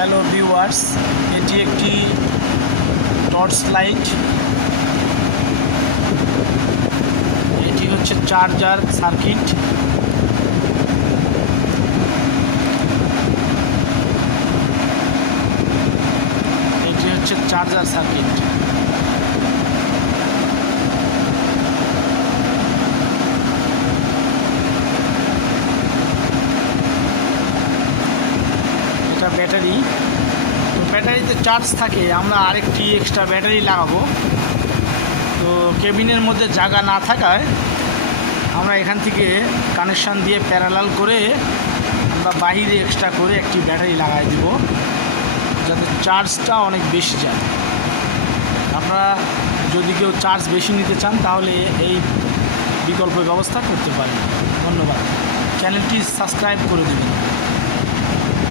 Hello viewers, এটি একটি torch light. এটি হচ্ছে চার্জার সার্কিট। এটি হচ্ছে চার্জার সার্কিট। এটা ব্যাটারি। তো ব্যাটারিতে চার্জ থাকে, আমরা আরেকটি এক্সট্রা ব্যাটারি লাগাবো। তো কেবিনের মধ্যে জায়গা না থাকায় আমরা এখান থেকে কানেকশান দিয়ে প্যারালাল করে আমরা বাহিরে এক্সট্রা করে একটি ব্যাটারি লাগাই দিব, যাতে চার্জটা অনেক বেশি যায়। আপনারা যদি কেউ চার্জ বেশি নিতে চান তাহলে এই বিকল্প ব্যবস্থা করতে পারেন। ধন্যবাদ। চ্যানেলটি সাবস্ক্রাইব করে দেবেন।